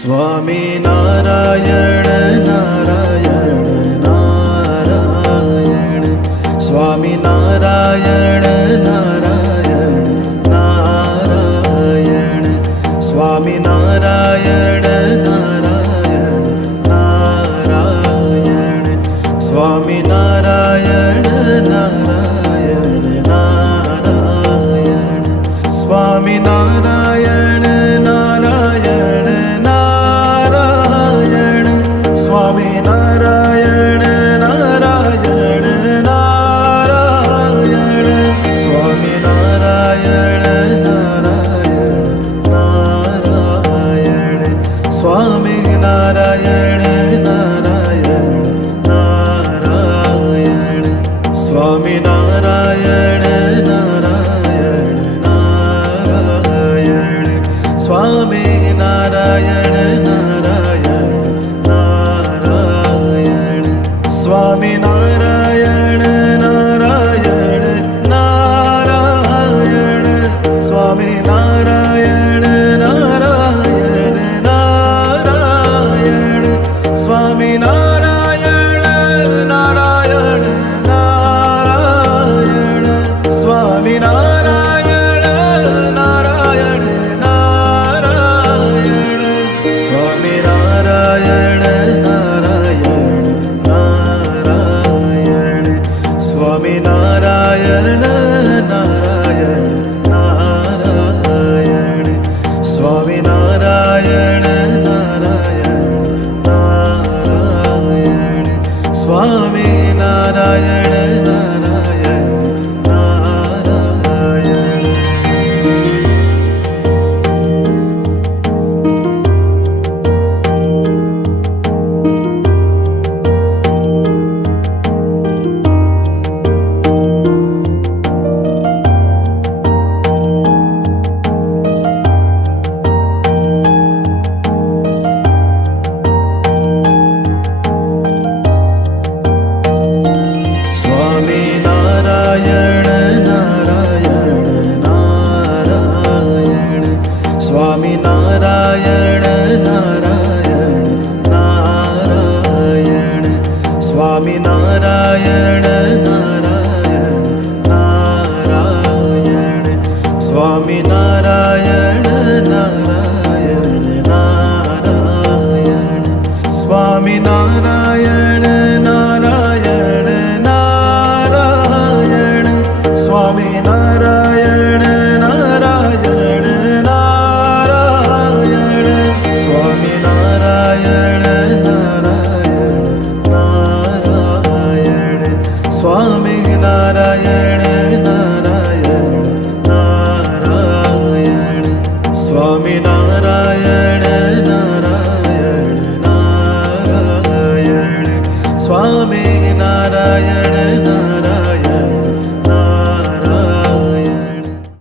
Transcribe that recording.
Swami Narayan Narayan Narayan, Swami Narayan Narayan Narayan, Swami Narayan Narayan Narayan, Swami Narayan Narayan Narayan, Swami Narayan Narayan Narayan, Swami Narayan Narayan Narayan, Swami Narayan Narayan Narayan, Swami Narayan Narayan Narayan, Swami Narayan Narayan Narayan, Swami Narayan Narayan Narayan, Swami Narayan Narayan Narayan, Swami Narayan Narayan Narayan, Swami Narayan Narayan Narayan, Swami Narayan Narayan Narayan, Swami Narayan Narayan Narayan, Swami Narayan Narayan Narayan, Swami Narayan Narayan Narayan, Swami Narayan Narayan Narayan. Swami Narayan Narayan Narayan, Swami Narayan Narayan Narayan, Swami Narayan Narayan Narayan, Swami Narayan Narayan Narayan, Swami Narayan Narayan Narayan, Swami Narayan Narayan Narayan, Swami Narayan Narayan Narayan, Swami Narayan Narayan Narayan, Swami Narayan Narayan Narayan, Swami Narayan Narayan.